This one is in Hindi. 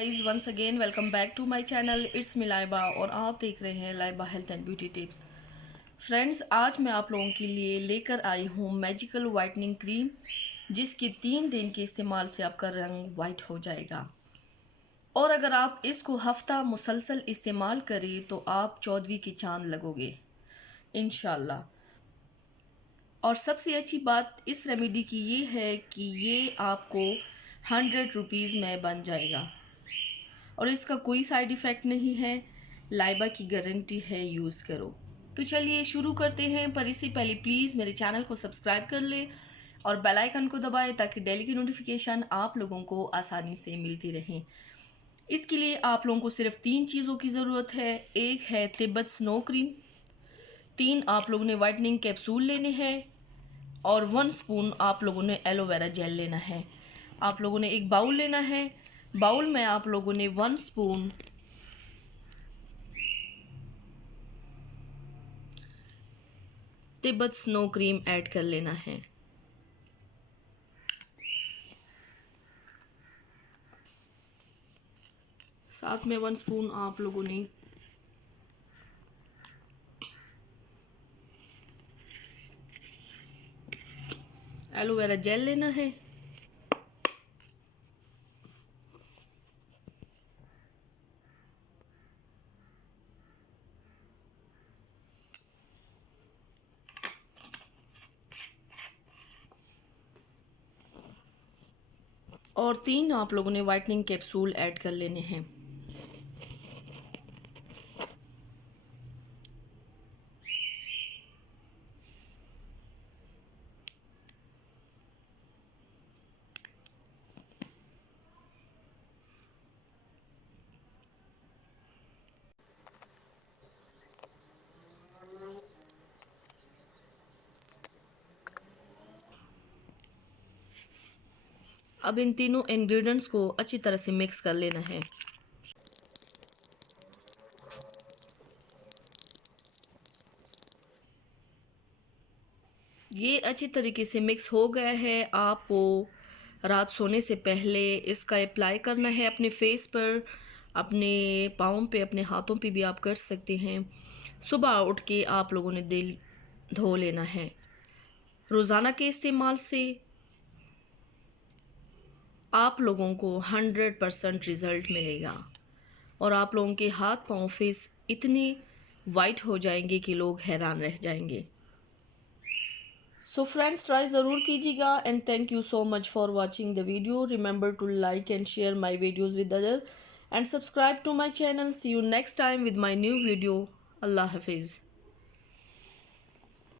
Guys, once again welcome back to my channel. It's me Laiba और आप देख रहे हैं Laiba health and beauty tips. Friends, आज मैं आप लोगों के लिए लेकर आई हूँ मैजिकल वाइटनिंग क्रीम, जिसकी 3 दिन के इस्तेमाल से आपका रंग वाइट हो जाएगा। और अगर आप इसको हफ्ता मुसलसल इस्तेमाल करें तो आप 14वीं की चांद लगोगे इंशाल्लाह। और सबसे अच्छी बात इस रेमेडी की ये है कि ये आपको 100 रुपीज़ में बन जाएगा और इसका कोई साइड इफ़ेक्ट नहीं है। लाइबा की गारंटी है, यूज़ करो। तो चलिए शुरू करते हैं, पर इससे पहले प्लीज़ मेरे चैनल को सब्सक्राइब कर लें और बेल आइकन को दबाएं ताकि डेली की नोटिफिकेशन आप लोगों को आसानी से मिलती रहे। इसके लिए आप लोगों को सिर्फ 3 चीज़ों की ज़रूरत है। एक है तिब्बत स्नो क्रीम, 3 आप लोगों ने वाइटनिंग कैप्सूल लेने हैं और 1 स्पून आप लोगों ने एलोवेरा जेल लेना है। आप लोगों ने एक बाउल लेना है। बाउल में आप लोगों ने 1 spoon Tibet snow cream add कर लेना है। साथ में 1 स्पून आप लोगों ने एलोवेरा जेल लेना है। और 3 आप लोगों ने वाइटनिंग कैप्सूल ऐड कर लेने हैं। अब इन तीनों इंग्रेडिएंट्स को अच्छी तरह से मिक्स कर लेना है। ये अच्छी तरीके से मिक्स हो गया है। आपको रात सोने से पहले इसका अप्लाई करना है अपने फेस पर, अपने पाँव पे, अपने हाथों पे भी आप कर सकते हैं। सुबह उठ के आप लोगों ने दिल धो लेना है। रोज़ाना के इस्तेमाल से आप लोगों को 100% रिज़ल्ट मिलेगा और आप लोगों के हाथ पाँव फेस इतनी वाइट हो जाएंगे कि लोग हैरान रह जाएंगे। सो फ्रेंड्स, ट्राई ज़रूर कीजिएगा and thank you so much for watching the video. Remember to like and share my videos with other and subscribe to my channel. See you next time with my new video. अल्लाह हाफिज़।